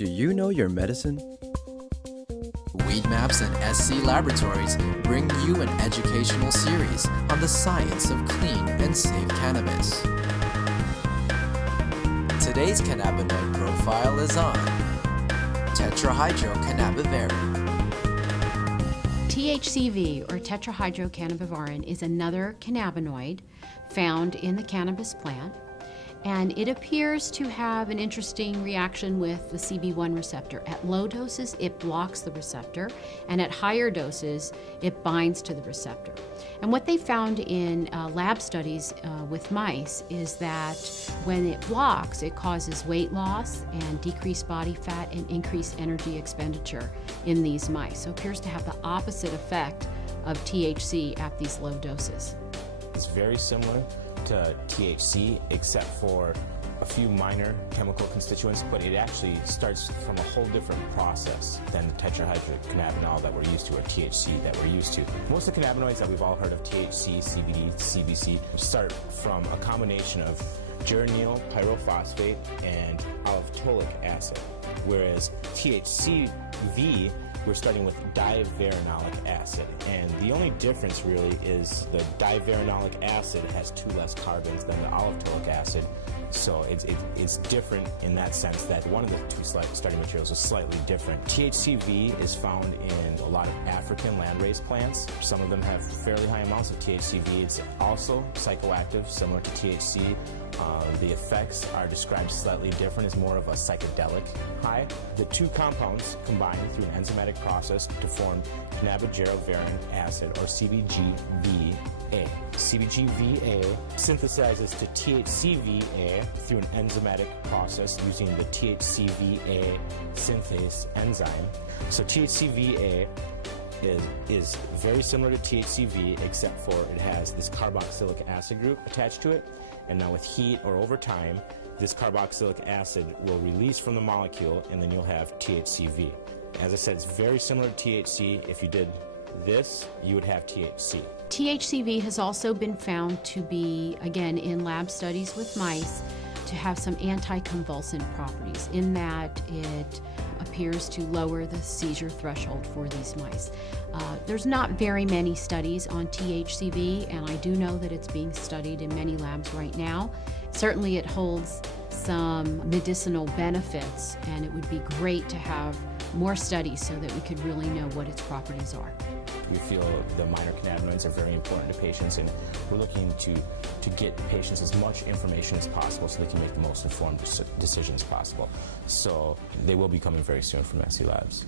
Do you know your medicine? Weed Maps and SC Laboratories bring you an educational series on the science of clean and safe cannabis. Today's cannabinoid profile is on tetrahydrocannabivarin. THCV, or tetrahydrocannabivarin, is another cannabinoid found in the cannabis plant, and it appears to have an interesting reaction with the CB1 receptor. At low doses, it blocks the receptor, and at higher doses, it binds to the receptor. And what they found in lab studies with mice is that when it blocks, it causes weight loss and decreased body fat and increased energy expenditure in these mice. So it appears to have the opposite effect of THC at these low doses. It's very similar to THC except for a few minor chemical constituents, but it actually starts from a whole different process than the tetrahydrocannabinol that we're used to, or THC that we're used to. Most of the cannabinoids that we've all heard of, THC, CBD, CBC, start from a combination of geranyl pyrophosphate and aliphtolic acid, whereas THC-V, we're starting with divarenolic acid, and the only difference really is the divarenolic acid has 2 less carbons than the aliphtolic acid, so it's different in that sense that one of the 2 starting materials is slightly different. THCV is found in a lot of African landrace plants. Some of them have fairly high amounts of THCV. It's also psychoactive, similar to THC. The effects are described slightly different, as more of a psychedelic high. The 2 compounds combine through an enzymatic process to form cannabigerovaric acid, or CBGVA. CBGVA synthesizes to THCVA through an enzymatic process using the THCVA synthase enzyme. So THCVA is very similar to THCV, except for it has this carboxylic acid group attached to it, and now with heat or over time, this carboxylic acid will release from the molecule, and then you'll have THCV. As I said, it's very similar to THC. If you did this, you would have THC. THCV has also been found to be, again, in lab studies with mice, to have some anticonvulsant properties, in that it appears to lower the seizure threshold for these mice. There's not very many studies on THCV, and I do know that it's being studied in many labs right now. Certainly it holds some medicinal benefits, and it would be great to have more studies so that we could really know what its properties are. We feel the minor cannabinoids are very important to patients, and we're looking to get patients as much information as possible so they can make the most informed decisions possible. So they will be coming very soon from SC Labs.